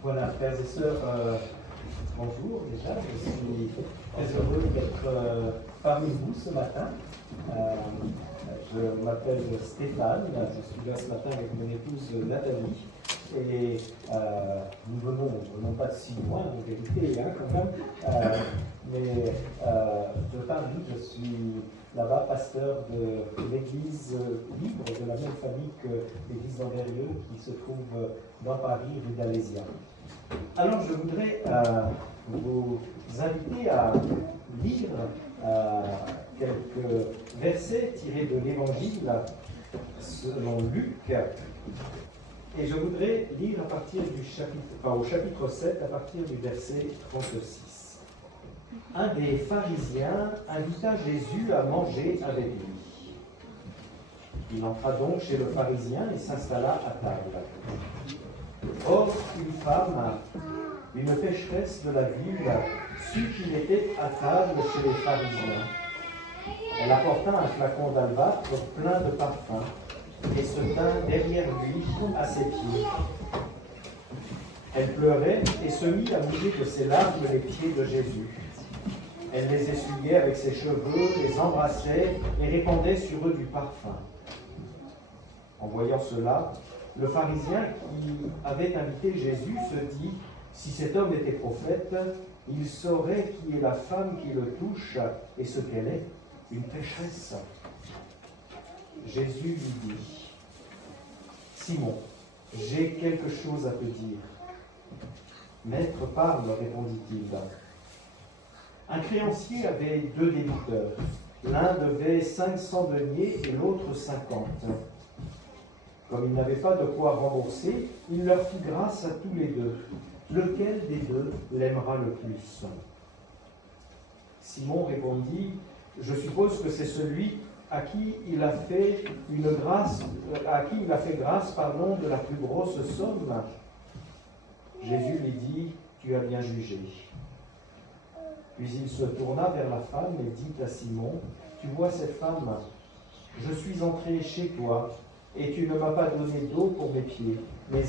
Voilà, frères et sœurs, bonjour déjà. Je suis très heureux d'être parmi vous ce matin. Je m'appelle Stéphane, je suis là ce matin avec mon épouse Nathalie. Et nous venons pas de si loin, en vérité, hein, quand même. Mais de Paris, je suis là-bas pasteur de l'église libre, de la même famille que l'église d'Andérieux, qui se trouve dans Paris, rue d'Alésia. Alors je voudrais vous inviter à lire quelques versets tirés de l'Évangile selon Luc. Et je voudrais lire à partir au chapitre 7, à partir du verset 36. Un des pharisiens invita Jésus à manger avec lui. Il entra donc chez le pharisien et s'installa à table. Or, une femme, une pécheresse de la ville, sut qu'il était à table chez les pharisiens. Elle apporta un flacon d'albâtre plein de parfum et se tint derrière lui à ses pieds. Elle pleurait et se mit à mouiller de ses larmes les pieds de Jésus. Elle les essuyait avec ses cheveux, les embrassait et répandait sur eux du parfum. En voyant cela, le pharisien qui avait invité Jésus se dit, si cet homme était prophète, il saurait qui est la femme qui le touche et ce qu'elle est, une pécheresse. Jésus lui dit, Simon, j'ai quelque chose à te dire. Maître, parle, répondit-il. Un créancier avait 2 débiteurs. L'un devait 500 deniers et l'autre 50. Comme il n'avait pas de quoi rembourser, il leur fit grâce à tous les deux. Lequel des deux l'aimera le plus? Simon répondit, je suppose que c'est celui à qui il a fait grâce de la plus grosse somme. Jésus lui dit, tu as bien jugé. Puis il se tourna vers la femme et dit à Simon, tu vois cette femme, je suis entré chez toi et tu ne m'as pas donné d'eau pour mes pieds, mais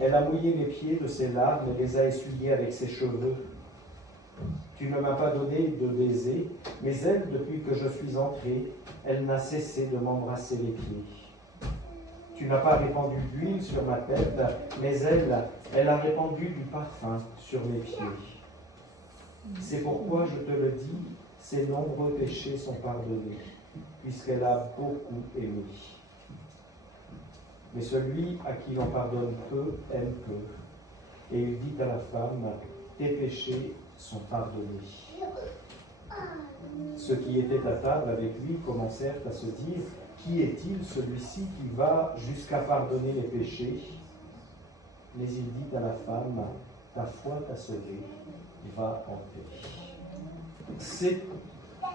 elle a mouillé mes pieds de ses larmes et les a essuyés avec ses cheveux. Tu ne m'as pas donné de baiser, mais elle, depuis que je suis entré, elle n'a cessé de m'embrasser les pieds. Tu n'as pas répandu d'huile sur ma tête, mais elle a répandu du parfum sur mes pieds. C'est pourquoi je te le dis, ses nombreux péchés sont pardonnés, puisqu'elle a beaucoup aimé. Mais celui à qui l'on pardonne peu, aime peu. Et il dit à la femme, tes péchés sont pardonnés. Ceux qui étaient à table avec lui commencèrent à se dire, qui est-il celui-ci qui va jusqu'à pardonner les péchés? Mais il dit à la femme, ta foi t'a sauvée, va en paix. C'est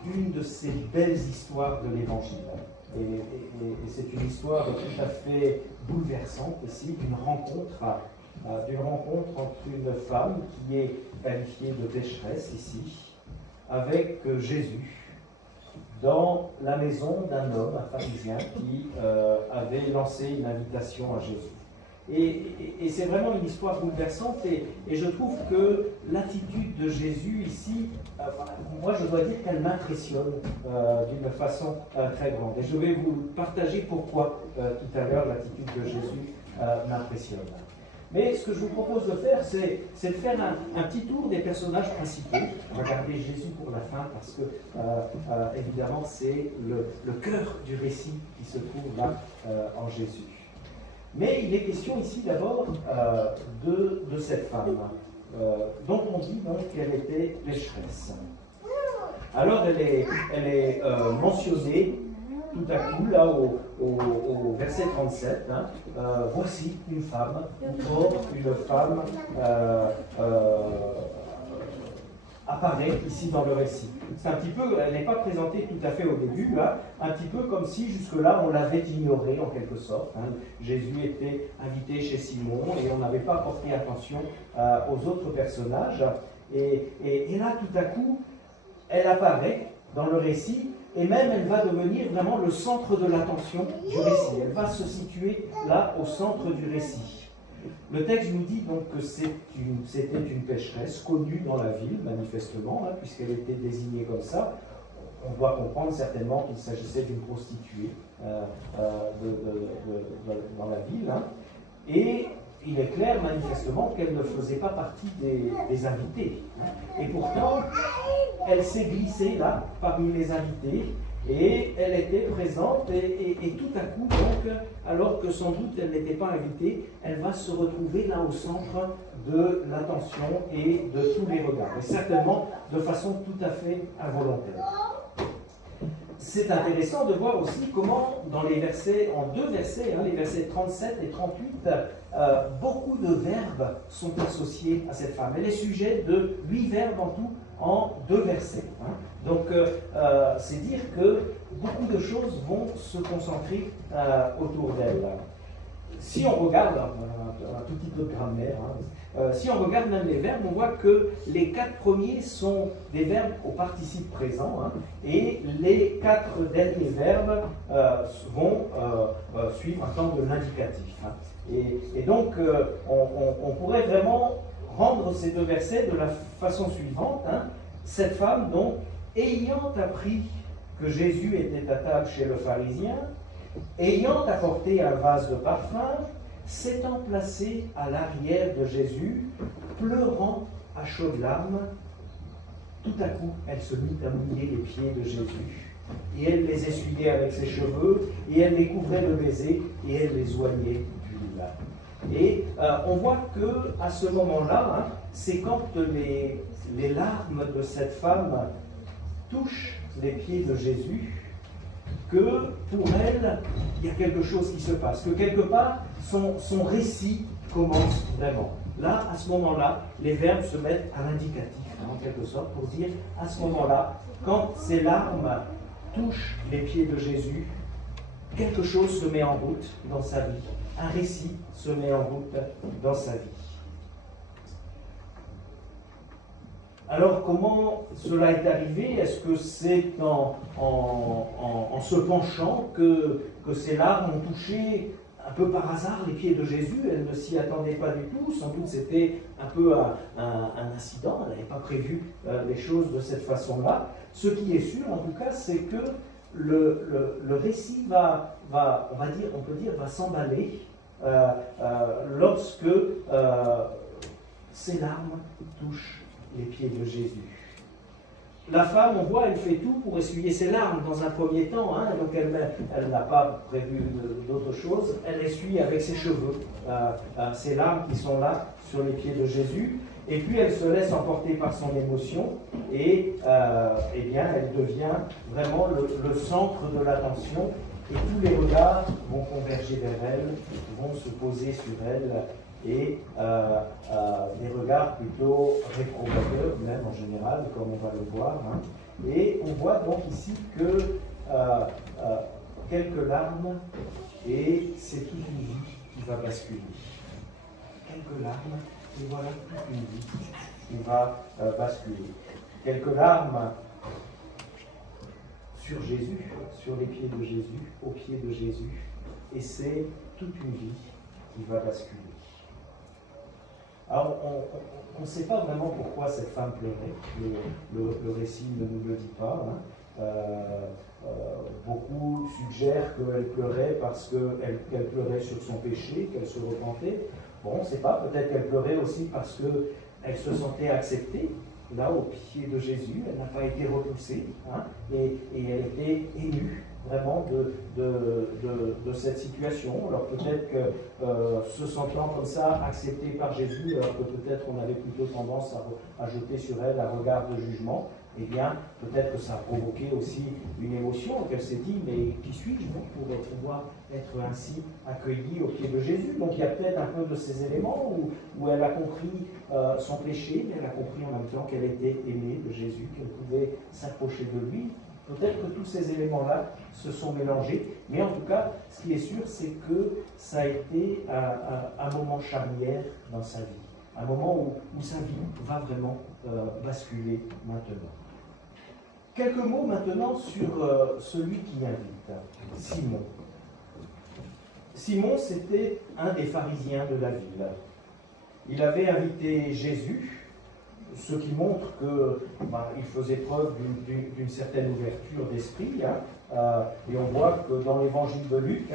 une de ces belles histoires de l'Évangile. Et c'est une histoire tout à fait bouleversante ici, d'une rencontre entre une femme qui est qualifiée de pécheresse ici, avec Jésus, dans la maison d'un homme, un pharisien, qui avait lancé une invitation à Jésus. Et c'est vraiment une histoire bouleversante et je trouve que l'attitude de Jésus ici, moi je dois dire qu'elle m'impressionne d'une façon très grande. Et je vais vous partager pourquoi tout à l'heure l'attitude de Jésus m'impressionne. Mais ce que je vous propose de faire, c'est de faire un petit tour des personnages principaux. On va garder Jésus pour la fin parce que évidemment c'est le cœur du récit qui se trouve là en Jésus. Mais il est question ici d'abord de cette femme, dont on dit donc qu'elle était pécheresse. Alors elle est mentionnée tout à coup, là au verset 37, voici une femme, or une femme apparaît ici dans le récit. C'est un petit peu, elle n'est pas présentée tout à fait au début, là, un petit peu comme si jusque-là on l'avait ignorée en quelque sorte. Jésus était invité chez Simon et on n'avait pas porté attention aux autres personnages. Et là, tout à coup, elle apparaît dans le récit et même elle va devenir vraiment le centre de l'attention du récit. Elle va se situer là au centre du récit. Le texte nous dit donc que c'était une pécheresse connue dans la ville, manifestement, hein, puisqu'elle était désignée comme ça. On doit comprendre certainement qu'il s'agissait d'une prostituée dans la ville. Hein. Et il est clair, manifestement, qu'elle ne faisait pas partie des invités. Hein. Et pourtant, elle s'est glissée là, parmi les invités, et elle était présente, et tout à coup, donc, alors que sans doute elle n'était pas invitée, elle va se retrouver là au centre de l'attention et de tous les regards, et certainement de façon tout à fait involontaire. C'est intéressant de voir aussi comment, dans les versets, en deux versets, hein, les versets 37 et 38, beaucoup de verbes sont associés à cette femme. Elle est sujet de 8 verbes en tout, en 2 versets. Hein. Donc, c'est dire que beaucoup de choses vont se concentrer autour d'elle. Si on regarde, un tout petit peu de grammaire, hein, si on regarde même les verbes, on voit que les 4 premiers sont des verbes au participe présent, hein, et les 4 derniers verbes vont suivre un temps de l'indicatif. Hein. Et donc, on pourrait vraiment rendre ces 2 versets de la façon suivante. Hein. Cette femme, donc, ayant appris que Jésus était à table chez le pharisien, ayant apporté un vase de parfum, s'étant placée à l'arrière de Jésus, pleurant à chaudes larmes, tout à coup, elle se mit à mouiller les pieds de Jésus. Et elle les essuyait avec ses cheveux, et elle les couvrait de baisers, et elle les oignait d'huile. Et on voit qu'à ce moment-là, hein, c'est quand les larmes de cette femme touchent les pieds de Jésus, que pour elle, il y a quelque chose qui se passe, que quelque part, son récit commence vraiment. Là, à ce moment-là, les verbes se mettent à l'indicatif, en quelque sorte, pour dire, à ce moment-là, quand ces larmes touchent les pieds de Jésus, quelque chose se met en route dans sa vie, un récit se met en route dans sa vie. Alors, comment cela est arrivé? Est-ce que c'est en se penchant que ces larmes ont touché un peu par hasard les pieds de Jésus? Elle ne s'y attendait pas du tout. Sans doute c'était un peu un incident. Elle n'avait pas prévu les choses de cette façon-là. Ce qui est sûr, en tout cas, c'est que le récit on peut dire, va s'emballer lorsque ces larmes touchent les pieds de Jésus. La femme, on voit, elle fait tout pour essuyer ses larmes dans un premier temps, hein, donc elle n'a pas prévu d'autre chose. Elle essuie avec ses cheveux ces larmes qui sont là sur les pieds de Jésus, et puis elle se laisse emporter par son émotion, et eh bien, elle devient vraiment le centre de l'attention, et tous les regards vont converger vers elle, vont se poser sur elle, et des regards plutôt réprobateurs, même en général, comme on va le voir. Hein. Et on voit donc ici que quelques larmes, et c'est toute une vie qui va basculer. Quelques larmes, et voilà toute une vie qui va basculer. Quelques larmes sur Jésus, sur les pieds de Jésus, aux pieds de Jésus, et c'est toute une vie qui va basculer. Alors, on ne sait pas vraiment pourquoi cette femme pleurait, le récit ne nous le dit pas. Hein. Beaucoup suggèrent qu'elle pleurait parce qu'elle pleurait sur son péché, qu'elle se repentait. Bon, on ne sait pas, peut-être qu'elle pleurait aussi parce qu'elle se sentait acceptée, là, au pied de Jésus, elle n'a pas été repoussée, hein, et elle était émue vraiment de cette situation. Alors peut-être que se sentant comme ça, acceptée par Jésus, alors que peut-être on avait plutôt tendance à jeter sur elle un regard de jugement, eh bien peut-être que ça a provoqué aussi une émotion, qu'elle s'est dit, mais qui suis-je pour pouvoir être ainsi accueillie au pied de Jésus? Donc il y a peut-être un peu de ces éléments où elle a compris son péché, mais elle a compris en même temps qu'elle était aimée de Jésus, qu'elle pouvait s'approcher de lui. Peut-être que tous ces éléments-là se sont mélangés, mais en tout cas, ce qui est sûr, c'est que ça a été un moment charnière dans sa vie, un moment où sa vie va vraiment basculer maintenant. Quelques mots maintenant sur celui qui invite, Simon. Simon, c'était un des pharisiens de la ville. Il avait invité Jésus, ce qui montre qu'il faisait preuve d'une certaine ouverture d'esprit. Et on voit que dans l'évangile de Luc,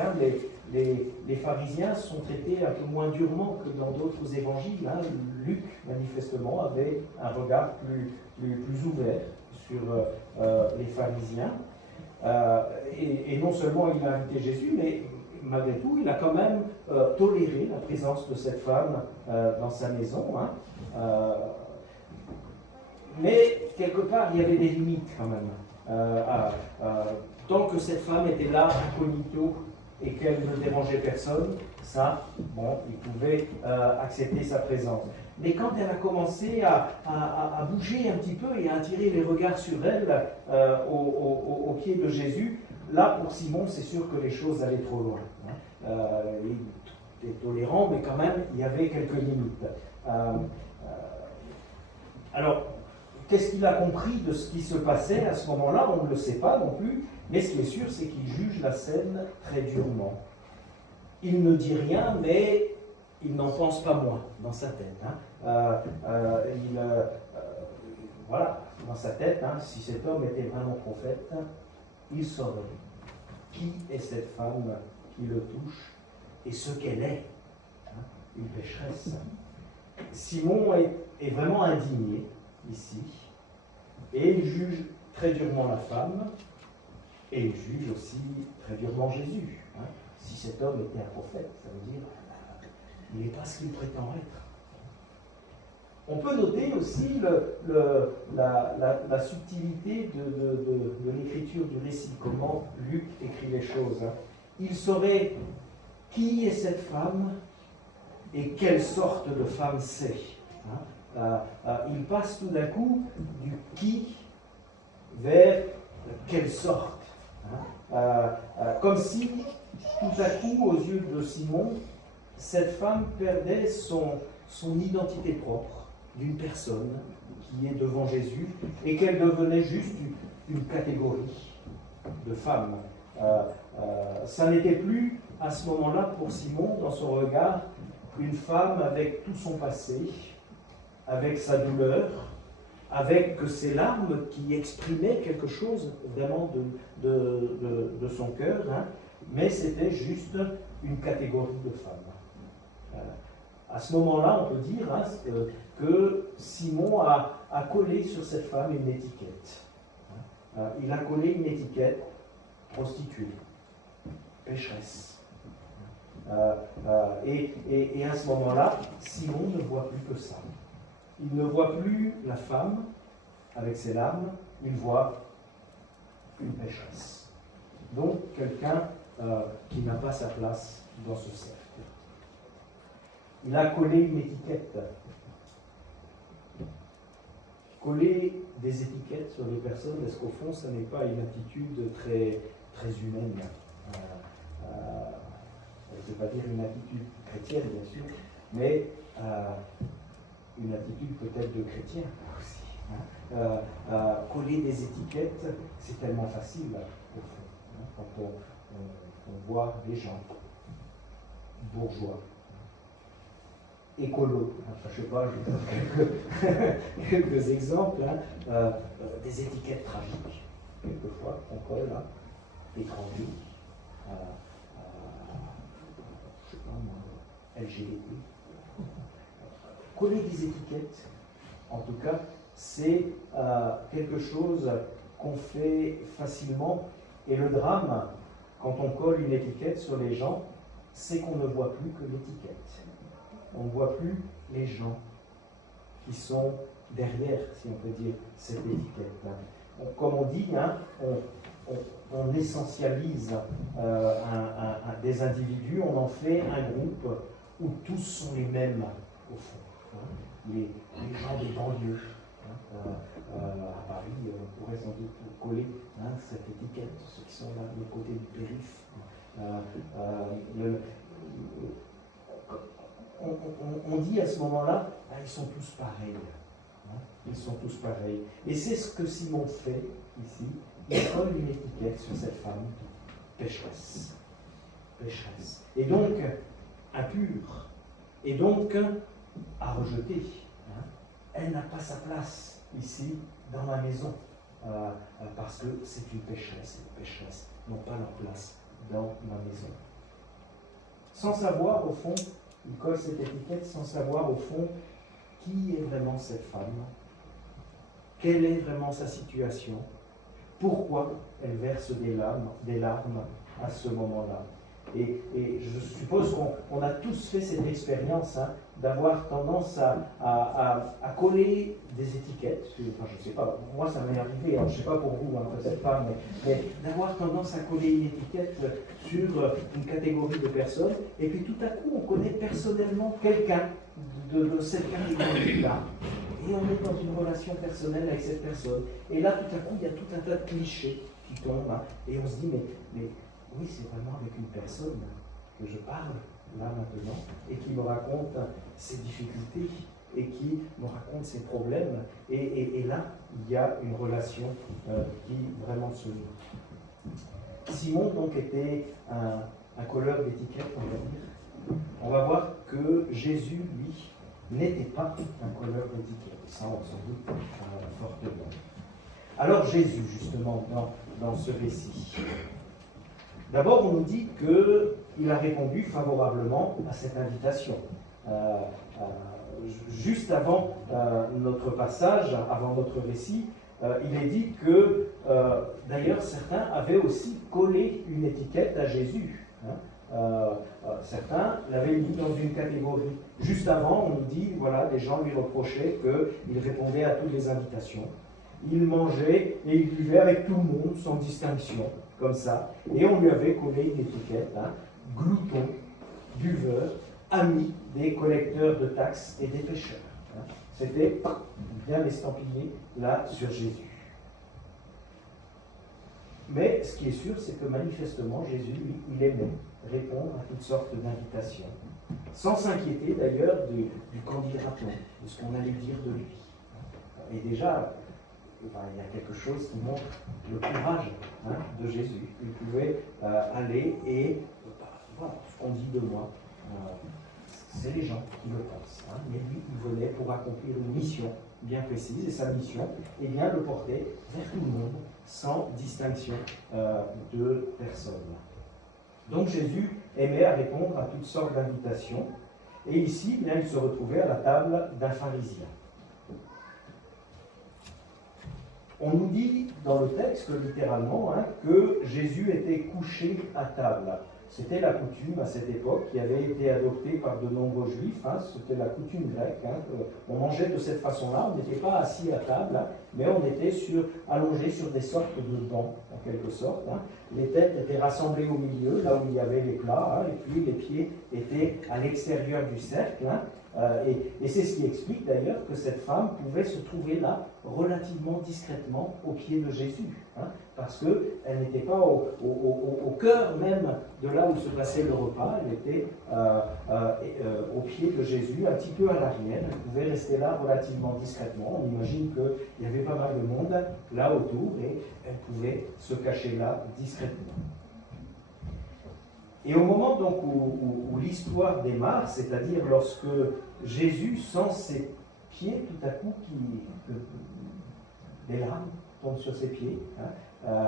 les pharisiens sont traités un peu moins durement que dans d'autres évangiles. Luc, manifestement, avait un regard plus ouvert sur les pharisiens. Et non seulement il a invité Jésus, mais malgré tout, il a quand même toléré la présence de cette femme dans sa maison. Mais quelque part, il y avait des limites quand même. Tant que cette femme était là, incognito, et qu'elle ne dérangeait personne, ça, bon, il pouvait accepter sa présence. Mais quand elle a commencé à bouger un petit peu et à attirer les regards sur elle au pied de Jésus, là, pour Simon, c'est sûr que les choses allaient trop loin. Il était tolérant, mais quand même, il y avait quelques limites. Alors, qu'est-ce qu'il a compris de ce qui se passait à ce moment-là? On ne le sait pas non plus, mais ce qui est sûr, c'est qu'il juge la scène très durement. Il ne dit rien, mais il n'en pense pas moins dans sa tête. Voilà, dans sa tête, si cet homme était vraiment prophète, il saurait qui est cette femme qui le touche et ce qu'elle est, une pécheresse. Simon est vraiment indigné ici, et il juge très durement la femme, et il juge aussi très durement Jésus. Si cet homme était un prophète, ça veut dire il n'est pas ce qu'il prétend être. On peut noter aussi la subtilité de l'écriture du récit, comment Luc écrit les choses. Il saurait qui est cette femme et quelle sorte de femme c'est. Il passe tout d'un coup du qui vers quelle sorte. Comme si, tout à coup, aux yeux de Simon, cette femme perdait son identité propre d'une personne qui est devant Jésus et qu'elle devenait juste une catégorie de femme. Ça n'était plus, à ce moment-là, pour Simon, dans son regard, une femme avec tout son passé, avec sa douleur, avec ses larmes qui exprimaient quelque chose vraiment de son cœur, mais c'était juste une catégorie de femmes. À ce moment-là, on peut dire que Simon a collé sur cette femme une étiquette. Il a collé une étiquette prostituée, pécheresse. Et à ce moment-là, Simon ne voit plus que ça. Il ne voit plus la femme avec ses larmes, il voit une pécheresse. Donc, quelqu'un qui n'a pas sa place dans ce cercle. Il a collé une étiquette. Coller des étiquettes sur les personnes, est-ce qu'au fond, ça n'est pas une attitude très, très humaine? Je ne veux pas dire une attitude chrétienne, bien sûr, mais une attitude peut-être de chrétien aussi. Coller des étiquettes, c'est tellement facile, au fond, quand on voit des gens bourgeois, écolo, je ne sais pas, je vous donne quelques exemples, des étiquettes tragiques, quelquefois, on colle, étranger, je sais pas moi, LGBT. Coller des étiquettes, en tout cas, c'est quelque chose qu'on fait facilement, et le drame, quand on colle une étiquette sur les gens, c'est qu'on ne voit plus que l'étiquette. On ne voit plus les gens qui sont derrière, si on peut dire, cette étiquette. Comme on dit, on essentialise des individus, on en fait un groupe où tous sont les mêmes, au fond. Les gens des banlieues. À Paris, on pourrait sans doute coller cette étiquette, ceux qui sont là, de côté du périph'. On dit à ce moment-là, ils sont tous pareils. Ils sont tous pareils. Et c'est ce que Simon fait ici. Il colle une étiquette sur cette femme pécheresse. pécheresse, et donc impure, et donc à rejeter. Hein. Elle n'a pas sa place ici dans la maison, parce que c'est une pécheresse, et les pécheresses n'ont pas leur place dans la maison. Sans savoir, au fond, il colle cette étiquette sans savoir, au fond, qui est vraiment cette femme, quelle est vraiment sa situation, pourquoi elle verse des larmes à ce moment-là. Et je suppose qu'on a tous fait cette expérience, hein, d'avoir tendance à coller des étiquettes, enfin je ne sais pas, moi ça m'est arrivé, hein, je ne sais pas pour vous, hein, peut-être pas, mais d'avoir tendance à coller une étiquette sur une catégorie de personnes, et puis tout à coup on connaît personnellement quelqu'un de cette catégorie-là, et on est dans une relation personnelle avec cette personne, et là tout à coup il y a tout un tas de clichés qui tombent, hein, et on se dit mais oui, c'est vraiment avec une personne que je parle, là, maintenant, et qui me raconte ses difficultés, et qui me raconte ses problèmes. Et là, il y a une relation qui vraiment se noue. Simon, donc, était un colleur d'étiquettes, on va dire. On va voir que Jésus, lui, n'était pas un colleur d'étiquettes. Ça, on s'en doute fortement. Alors, Jésus, justement, dans ce récit. D'abord, on nous dit qu'il a répondu favorablement à cette invitation. Juste avant notre passage, avant notre récit, il est dit que, d'ailleurs, certains avaient aussi collé une étiquette à Jésus. Hein. Certains l'avaient mis dans une catégorie. Juste avant, on nous dit, voilà, les gens lui reprochaient qu'il répondait à toutes les invitations. Il mangeait et il buvait avec tout le monde, sans distinction, comme ça. Et on lui avait collé une étiquette, hein, glouton, buveur, ami des collecteurs de taxes et des pécheurs. Hein. C'était bien estampillé là sur Jésus. Mais ce qui est sûr, c'est que manifestement, Jésus, lui, il aimait répondre à toutes sortes d'invitations, sans s'inquiéter d'ailleurs du qu'en dira-t-on, de ce qu'on allait dire de lui. Et déjà, il y a quelque chose qui montre le courage, hein, de Jésus. Il pouvait aller et voilà, ce qu'on dit de moi, c'est les gens qui le pensent. Hein, mais lui, il venait pour accomplir une mission bien précise, et sa mission, eh bien, le porter vers tout le monde, sans distinction de personne. Donc Jésus aimait à répondre à toutes sortes d'invitations, et ici, eh bien, il se retrouvait à la table d'un pharisien. On nous dit dans le texte, littéralement, hein, que Jésus était couché à table. C'était la coutume à cette époque qui avait été adoptée par de nombreux juifs. Hein, c'était la coutume grecque. Hein, on mangeait de cette façon-là, on n'était pas assis à table, hein, mais on était allongé sur des sortes de bancs, en quelque sorte. Hein. Les têtes étaient rassemblées au milieu, là où il y avait les plats, hein, et puis les pieds étaient à l'extérieur du cercle. Hein. Et c'est ce qui explique d'ailleurs que cette femme pouvait se trouver là relativement discrètement au pied de Jésus, hein, parce qu'elle n'était pas au cœur même de là où se passait le repas, elle était au pied de Jésus, un petit peu à l'arrière, elle pouvait rester là relativement discrètement. On imagine qu'il y avait pas mal de monde là autour et elle pouvait se cacher là discrètement. Et au moment donc où l'histoire démarre, c'est-à-dire lorsque Jésus sent ses pieds tout à coup des larmes tombent sur ses pieds, hein,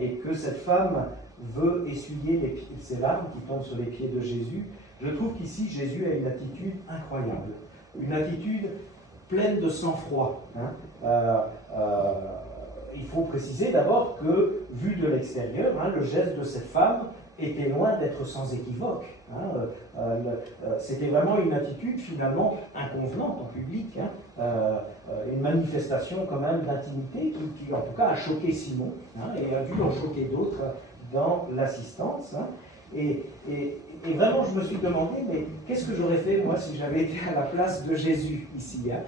et que cette femme veut essuyer ces larmes qui tombent sur les pieds de Jésus, je trouve qu'ici Jésus a une attitude incroyable, une attitude pleine de sang-froid. Hein. Il faut préciser d'abord que, vu de l'extérieur, hein, le geste de cette femme était loin d'être sans équivoque. Hein. C'était vraiment une attitude finalement inconvenante en public, hein. Une manifestation quand même d'intimité qui en tout cas a choqué Simon, hein, et a dû en choquer d'autres dans l'assistance. Hein. Et vraiment je me suis demandé, mais qu'est-ce que j'aurais fait moi si j'avais été à la place de Jésus ici, hein.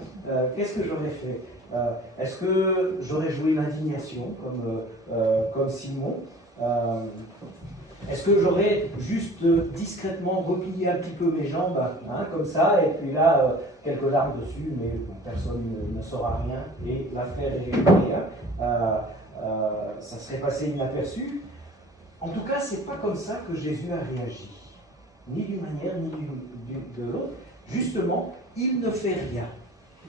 Qu'est-ce que j'aurais fait? Est-ce que j'aurais joué l'indignation comme Simon? Est-ce que j'aurais juste discrètement replié un petit peu mes jambes, hein, comme ça, et puis là, quelques larmes dessus, mais bon, personne ne saura rien, et l'affaire est réglée, hein. Ça serait passé inaperçu? En tout cas, ce n'est pas comme ça que Jésus a réagi. Ni d'une manière, ni de l'autre. Justement, il ne fait rien.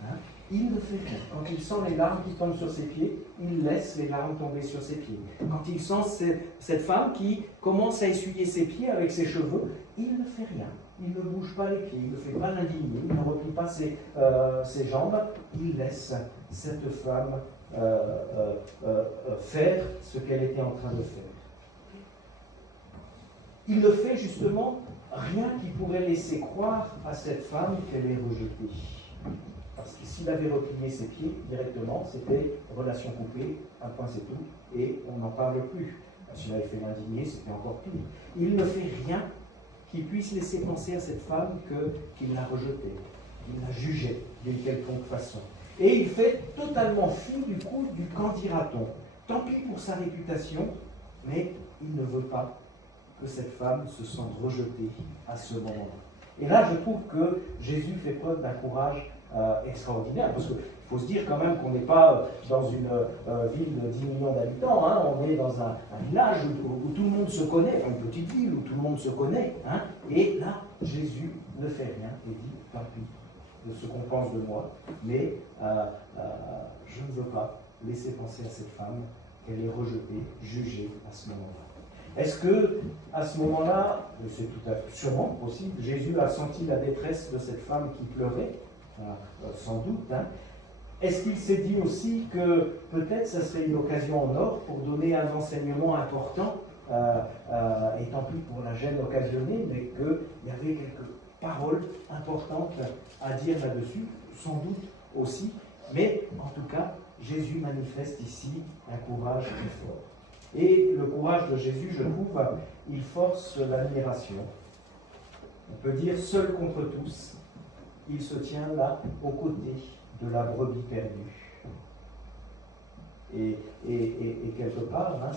Hein? Il ne fait rien. Quand il sent les larmes qui tombent sur ses pieds, il laisse les larmes tomber sur ses pieds. Quand il sent cette femme qui commence à essuyer ses pieds avec ses cheveux, il ne fait rien. Il ne bouge pas les pieds, il ne fait pas l'indigné, il ne replie pas ses jambes. Il laisse cette femme faire ce qu'elle était en train de faire. Il ne fait justement rien qui pourrait laisser croire à cette femme qu'elle est rejetée. Parce que s'il avait replié ses pieds directement, c'était relation coupée, un point c'est tout, et on n'en parle plus. S'il avait fait l'indigné, c'était encore pire. Il ne fait rien qui puisse laisser penser à cette femme qu'il l'a rejetée, qu'il la jugeait d'une quelconque façon. Et il fait totalement fi du coup du qu'en dira-t-on. Tant pis pour sa réputation, mais il ne veut pas que cette femme se sente rejetée à ce moment-là. Et là, je trouve que Jésus fait preuve d'un courage extraordinaire, parce qu'il faut se dire quand même qu'on n'est pas dans une ville de 10 millions d'habitants, hein, on est dans un village où tout le monde se connaît, enfin une petite ville où tout le monde se connaît, hein, et là, Jésus ne fait rien et dit, tant pis de ce qu'on pense de moi, mais je ne veux pas laisser penser à cette femme qu'elle est rejetée, jugée à ce moment-là. Est-ce que, à ce moment-là, c'est tout à fait sûrement possible, Jésus a senti la détresse de cette femme qui pleurait, sans doute. Hein. Est-ce qu'il s'est dit aussi que peut-être ça serait une occasion en or pour donner un enseignement important, et tant pis pour la gêne occasionnée, mais qu'il y avait quelques paroles importantes à dire là-dessus, sans doute aussi, mais en tout cas, Jésus manifeste ici un courage très fort. Et le courage de Jésus, je trouve, il force l'admiration. On peut dire seul contre tous, il se tient là aux côtés de la brebis perdue. Et quelque part, hein,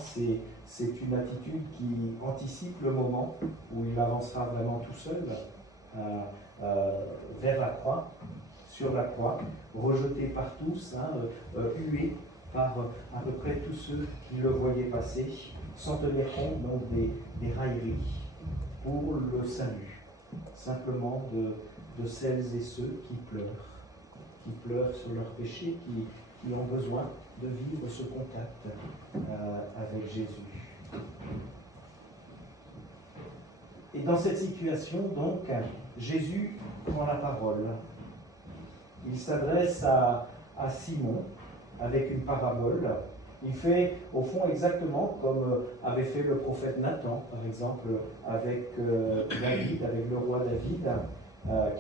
c'est une attitude qui anticipe le moment où il avancera vraiment tout seul vers la croix, sur la croix, rejeté par tous, hein, hué par à peu près tous ceux qui le voyaient passer, sans tenir compte donc des railleries pour le salut, simplement de celles et ceux qui pleurent sur leurs péchés, qui ont besoin de vivre ce contact avec Jésus. Et dans cette situation, donc, Jésus prend la parole. Il s'adresse à Simon avec une parabole. Il fait au fond exactement comme avait fait le prophète Nathan, par exemple, avec David, avec le roi David,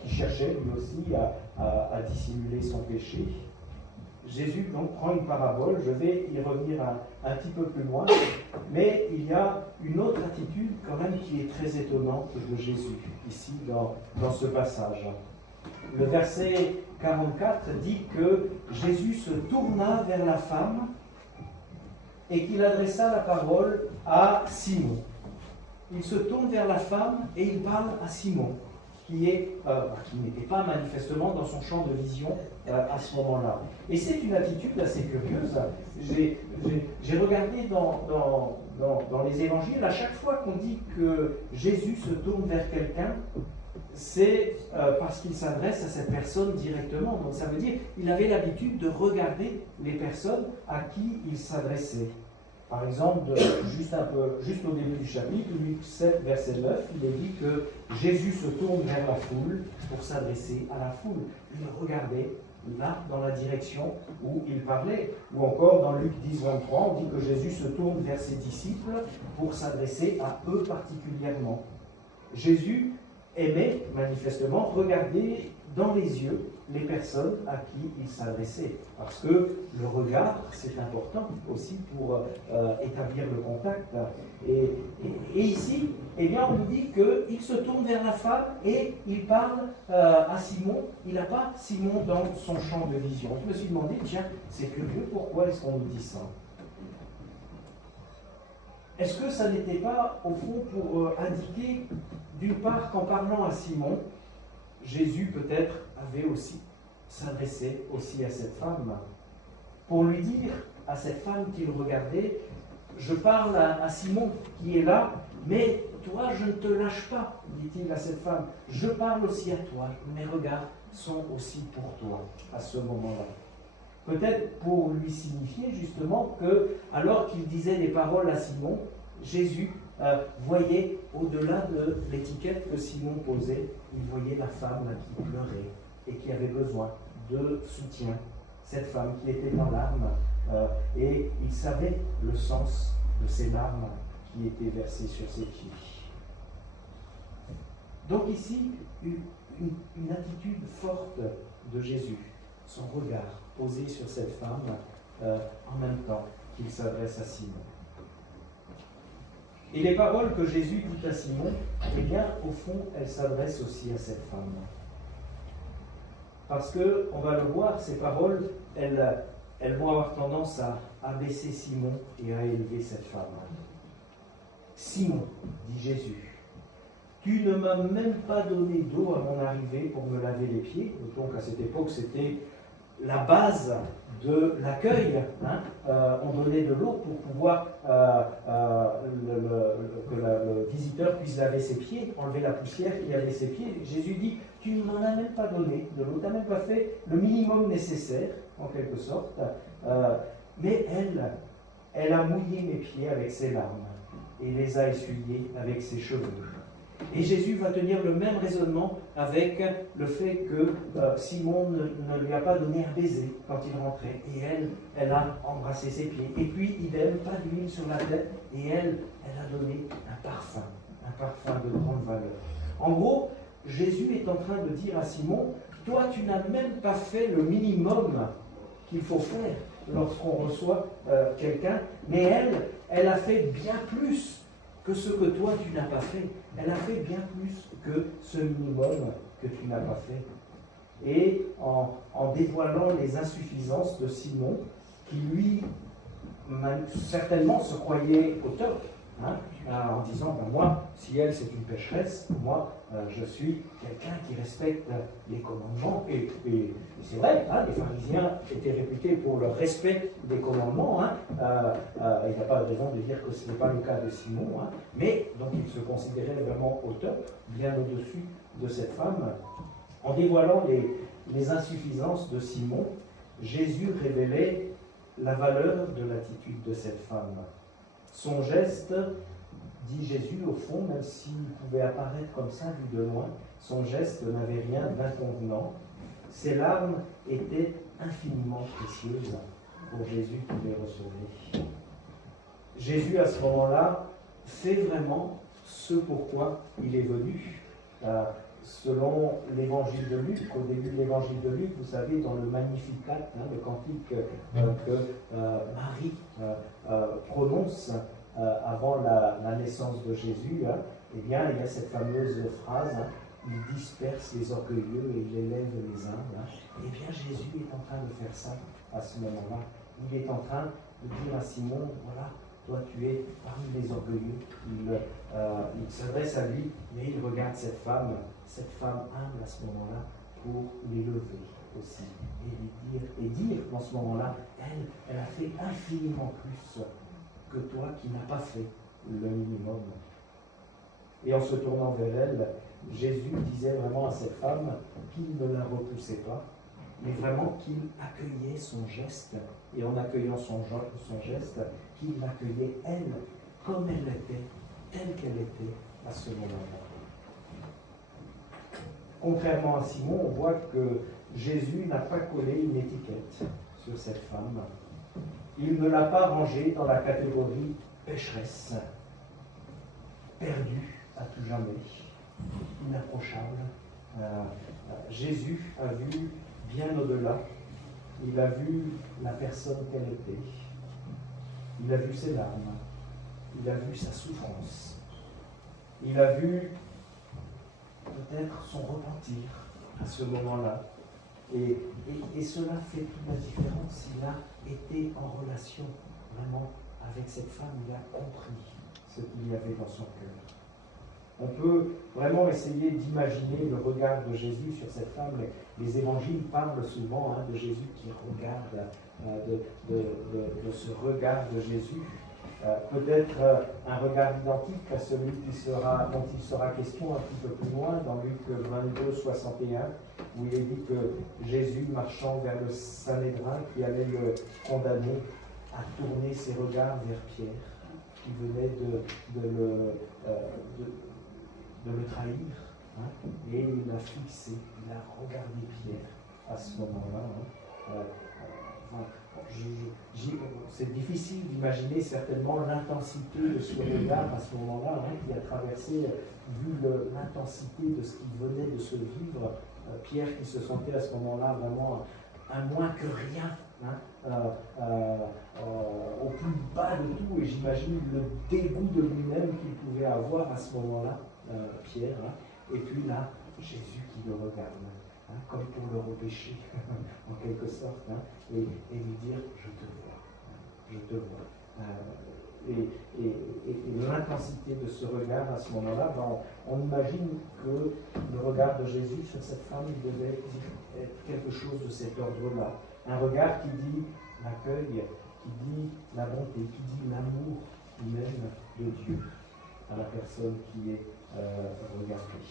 qui cherchait lui aussi à dissimuler son péché. Jésus donc prend une parabole, je vais y revenir un petit peu plus loin, mais il y a une autre attitude quand même qui est très étonnante de Jésus, ici dans ce passage. Le verset 44 dit que Jésus se tourna vers la femme et qu'il adressa la parole à Simon. Il se tourne vers la femme et il parle à Simon, qui n'était pas manifestement dans son champ de vision à ce moment-là. Et c'est une attitude assez curieuse. J'ai regardé dans les évangiles, à chaque fois qu'on dit que Jésus se tourne vers quelqu'un, c'est parce qu'il s'adresse à cette personne directement. Donc ça veut dire qu'il avait l'habitude de regarder les personnes à qui il s'adressait. Par exemple, juste au début du chapitre, Luc 7, verset 9, il est dit que Jésus se tourne vers la foule pour s'adresser à la foule. Il regardait là, dans la direction où il parlait. Ou encore, dans Luc 10, 23, on dit que Jésus se tourne vers ses disciples pour s'adresser à eux particulièrement. Jésus aimait manifestement regarder dans les yeux les personnes à qui il s'adressait. Parce que le regard, c'est important aussi pour établir le contact. Et ici, eh bien, on nous dit qu'il se tourne vers la femme et il parle à Simon. Il n'a pas Simon dans son champ de vision. Je me suis demandé, tiens, c'est curieux, pourquoi est-ce qu'on nous dit ça ? Est-ce que ça n'était pas, au fond, pour indiquer, d'une part, qu'en parlant à Simon, Jésus, peut-être, avait aussi s'adressé aussi à cette femme, pour lui dire à cette femme qu'il regardait, je parle à Simon qui est là, mais toi, je ne te lâche pas, dit-il à cette femme. Je parle aussi à toi. Mes regards sont aussi pour toi à ce moment-là. Peut-être pour lui signifier justement que, alors qu'il disait des paroles à Simon, Jésus voyait au-delà de l'étiquette que Simon posait, il voyait la femme qui pleurait et qui avait besoin de soutien. Cette femme qui était dans larmes, et il savait le sens de ces larmes qui étaient versées sur ses pieds. Donc ici, une attitude forte de Jésus, son regard posé sur cette femme en même temps qu'il s'adresse à Simon. Et les paroles que Jésus dit à Simon, eh bien, au fond, elles s'adressent aussi à cette femme. Parce que, on va le voir, ces paroles, elles vont avoir tendance à abaisser Simon et à élever cette femme. Simon, dit Jésus, tu ne m'as même pas donné d'eau à mon arrivée pour me laver les pieds. Donc à cette époque, c'était la base de l'accueil. On donnait de l'eau pour pouvoir que le visiteur puisse laver ses pieds, enlever la poussière qui avait ses pieds. Jésus dit, tu ne m'en as même pas donné de l'eau, tu n'as même pas fait le minimum nécessaire, en quelque sorte. Mais elle a mouillé mes pieds avec ses larmes et les a essuyés avec ses cheveux. Et Jésus va tenir le même raisonnement avec le fait que Simon ne lui a pas donné un baiser quand il rentrait. Et elle a embrassé ses pieds. Et puis, idem, pas d'huile sur la tête. Et elle a donné un parfum de grande valeur. En gros, Jésus est en train de dire à Simon, toi, tu n'as même pas fait le minimum qu'il faut faire lorsqu'on reçoit quelqu'un, mais elle a fait bien plus que ce que toi tu n'as pas fait. Elle a fait bien plus que ce minimum que tu n'as pas fait. Et en dévoilant les insuffisances de Simon, qui lui certainement se croyait au top, en disant, moi, si elle c'est une pécheresse, moi je suis quelqu'un qui respecte les commandements. Et c'est vrai, les pharisiens étaient réputés pour le respect des commandements. Il n'y a pas de raison de dire que ce n'est pas le cas de Simon. Mais donc il se considérait vraiment au top, bien au-dessus de cette femme. En dévoilant les insuffisances de Simon, Jésus révélait la valeur de l'attitude de cette femme. Son geste, dit Jésus, au fond, même s'il pouvait apparaître comme ça, vu de loin, son geste n'avait rien d'inconvenant. Ses larmes étaient infiniment précieuses pour Jésus qui les recevait. Jésus, à ce moment-là, fait vraiment ce pourquoi il est venu. Selon l'évangile de Luc, au début de l'évangile de Luc, vous savez, dans le Magnificat, le cantique que Marie prononce avant la naissance de Jésus, eh bien, il y a cette fameuse phrase, il disperse les orgueilleux et il élève les humbles. Eh bien, Jésus est en train de faire ça à ce moment-là. Il est en train de dire à Simon, voilà, toi tu es parmi les orgueilleux. Il s'adresse à lui, mais il regarde cette femme humble à ce moment-là, pour l'élever aussi. Et dire en ce moment-là, elle a fait infiniment plus que toi qui n'as pas fait le minimum. Et en se tournant vers elle, Jésus disait vraiment à cette femme qu'il ne la repoussait pas, mais vraiment qu'il accueillait son geste, et en accueillant son geste, qu'il l'accueillait elle, comme elle était, telle qu'elle était à ce moment-là. Contrairement à Simon, on voit que Jésus n'a pas collé une étiquette sur cette femme. Il ne l'a pas rangée dans la catégorie pécheresse, perdue à tout jamais, inapprochable. Jésus a vu bien au-delà. Il a vu la personne qu'elle était. Il a vu ses larmes. Il a vu sa souffrance. Il a vu peut-être son repentir à ce moment-là. Et cela fait toute la différence. Il a été en relation vraiment avec cette femme. Il a compris ce qu'il y avait dans son cœur. On peut vraiment essayer d'imaginer le regard de Jésus sur cette femme. Les évangiles parlent souvent de Jésus qui regarde, de ce regard de Jésus. Peut-être un regard identique à celui dont il sera question un petit peu plus loin dans Luc 22, 61, où il est dit que Jésus, marchant vers le Sanhédrin qui allait le condamner, a tourné ses regards vers Pierre, qui venait de le trahir, hein, et il l'a fixé, il a regardé Pierre à ce moment-là. C'est difficile d'imaginer certainement l'intensité de ce regard à ce moment-là, hein, qui a traversé, vu l'intensité de ce qui venait de se vivre, Pierre qui se sentait à ce moment-là vraiment un moins que rien, hein, au plus bas de tout, et j'imagine le dégoût de lui-même qu'il pouvait avoir à ce moment-là, Pierre, hein, et puis là, Jésus qui le regarde, hein, comme pour le repêcher, en quelque sorte, hein, et lui dire « je te vois, je te vois ». Et l'intensité de ce regard à ce moment-là, on imagine que le regard de Jésus sur cette femme, il devait être quelque chose de cet ordre-là. Un regard qui dit l'accueil, qui dit la bonté, qui dit l'amour même de Dieu à la personne qui est regardée.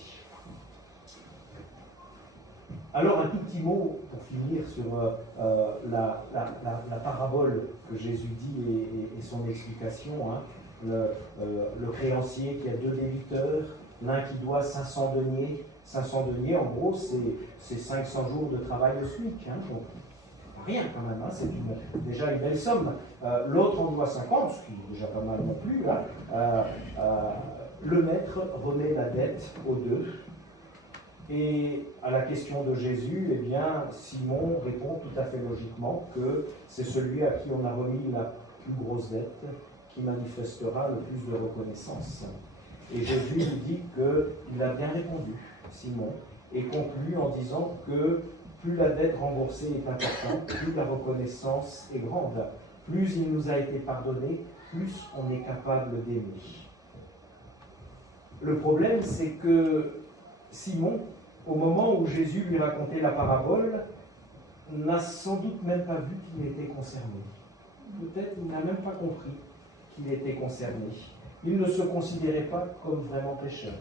Alors un tout petit mot pour finir sur la parabole que Jésus dit et son explication. Hein. Le créancier qui a 2 débiteurs, l'un qui doit 500 deniers. 500 deniers, en gros, c'est 500 jours de travail au SMIC. Hein. Donc, rien quand même, hein. C'est déjà une belle somme. L'autre en doit 50, ce qui est déjà pas mal non plus. Hein. Le maître remet la dette aux deux. Et à la question de Jésus, eh bien, Simon répond tout à fait logiquement que c'est celui à qui on a remis la plus grosse dette qui manifestera le plus de reconnaissance. Et Jésus lui dit qu'il a bien répondu, Simon, et conclut en disant que plus la dette remboursée est importante, plus la reconnaissance est grande. Plus il nous a été pardonné, plus on est capable d'aimer. Le problème, c'est que Simon, au moment où Jésus lui racontait la parabole, n'a sans doute même pas vu qu'il était concerné. Peut-être qu'il n'a même pas compris qu'il était concerné. Il ne se considérait pas comme vraiment pécheur.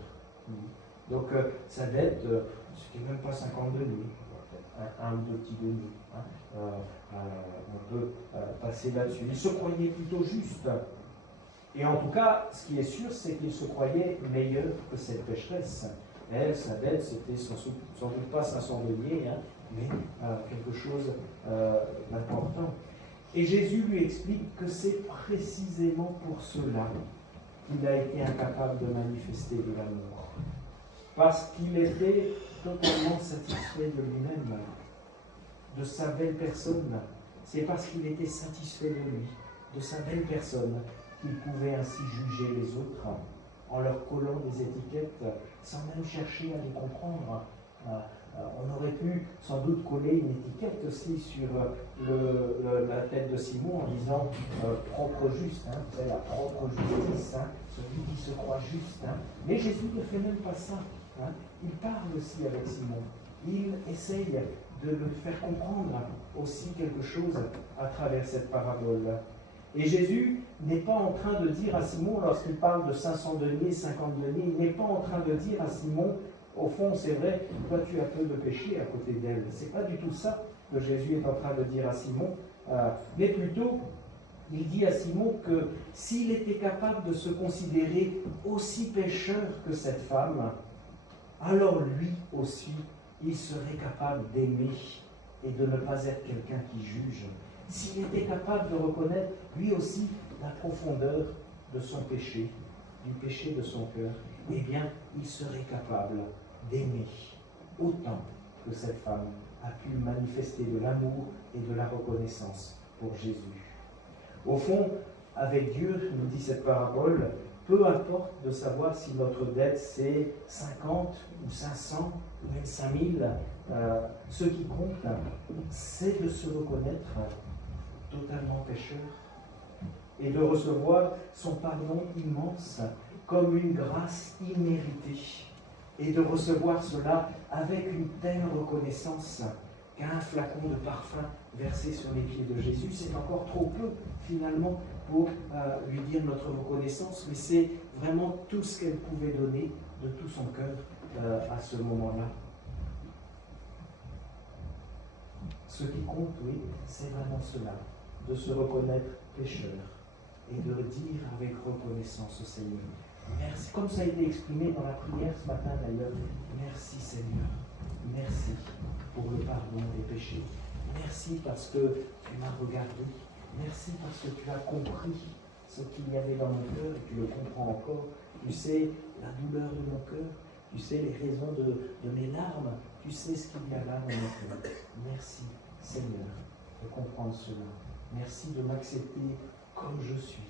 Donc sa dette, ce n'était même pas 50 deniers, un ou deux petits deniers. Hein. On peut passer là-dessus. Il se croyait plutôt juste. Et en tout cas, ce qui est sûr, c'est qu'il se croyait meilleur que cette pécheresse. Elle, sa dette, c'était sans doute pas 500 deniers, hein, mais quelque chose d'important. Et Jésus lui explique que c'est précisément pour cela qu'il a été incapable de manifester de l'amour. Parce qu'il était totalement satisfait de lui-même, de sa belle personne. C'est parce qu'il était satisfait de lui, de sa belle personne, qu'il pouvait ainsi juger les autres en leur collant des étiquettes sans même chercher à les comprendre. On aurait pu sans doute coller une étiquette aussi sur la tête de Simon en disant propre juste, hein, c'est la propre justice, hein, celui qui se croit juste. Hein. Mais Jésus ne fait même pas ça. Hein. Il parle aussi avec Simon. Il essaye de le faire comprendre aussi quelque chose à travers cette parabole. Et Jésus n'est pas en train de dire à Simon, lorsqu'il parle de 500 deniers, 50 deniers, il n'est pas en train de dire à Simon, au fond, c'est vrai, toi tu as peu de péché à côté d'elle. Ce n'est pas du tout ça que Jésus est en train de dire à Simon, mais plutôt, il dit à Simon que s'il était capable de se considérer aussi pécheur que cette femme, alors lui aussi, il serait capable d'aimer et de ne pas être quelqu'un qui juge. S'il était capable de reconnaître, lui aussi, la profondeur de son péché, du péché de son cœur, eh bien, il serait capable d'aimer autant que cette femme a pu manifester de l'amour et de la reconnaissance pour Jésus. Au fond, avec Dieu, nous dit cette parabole, peu importe de savoir si notre dette c'est 50 ou 500 ou même 5000, ce qui compte, c'est de se reconnaître totalement pécheur et de recevoir son pardon immense comme une grâce imméritée et de recevoir cela avec une telle reconnaissance qu'un flacon de parfum versé sur les pieds de Jésus. C'est encore trop peu, finalement, pour lui dire notre reconnaissance, mais c'est vraiment tout ce qu'elle pouvait donner de tout son cœur à ce moment-là. Ce qui compte, oui, c'est vraiment cela, de se reconnaître pécheur et de dire avec reconnaissance au Seigneur. Merci, comme ça a été exprimé dans la prière ce matin d'ailleurs, merci Seigneur, merci pour le pardon des péchés. Merci parce que tu m'as regardé, merci parce que tu as compris ce qu'il y avait dans mon cœur et tu le comprends encore. Tu sais la douleur de mon cœur, tu sais les raisons de mes larmes, tu sais ce qu'il y a là dans mon cœur. Merci Seigneur de comprendre cela. Merci de m'accepter comme je suis.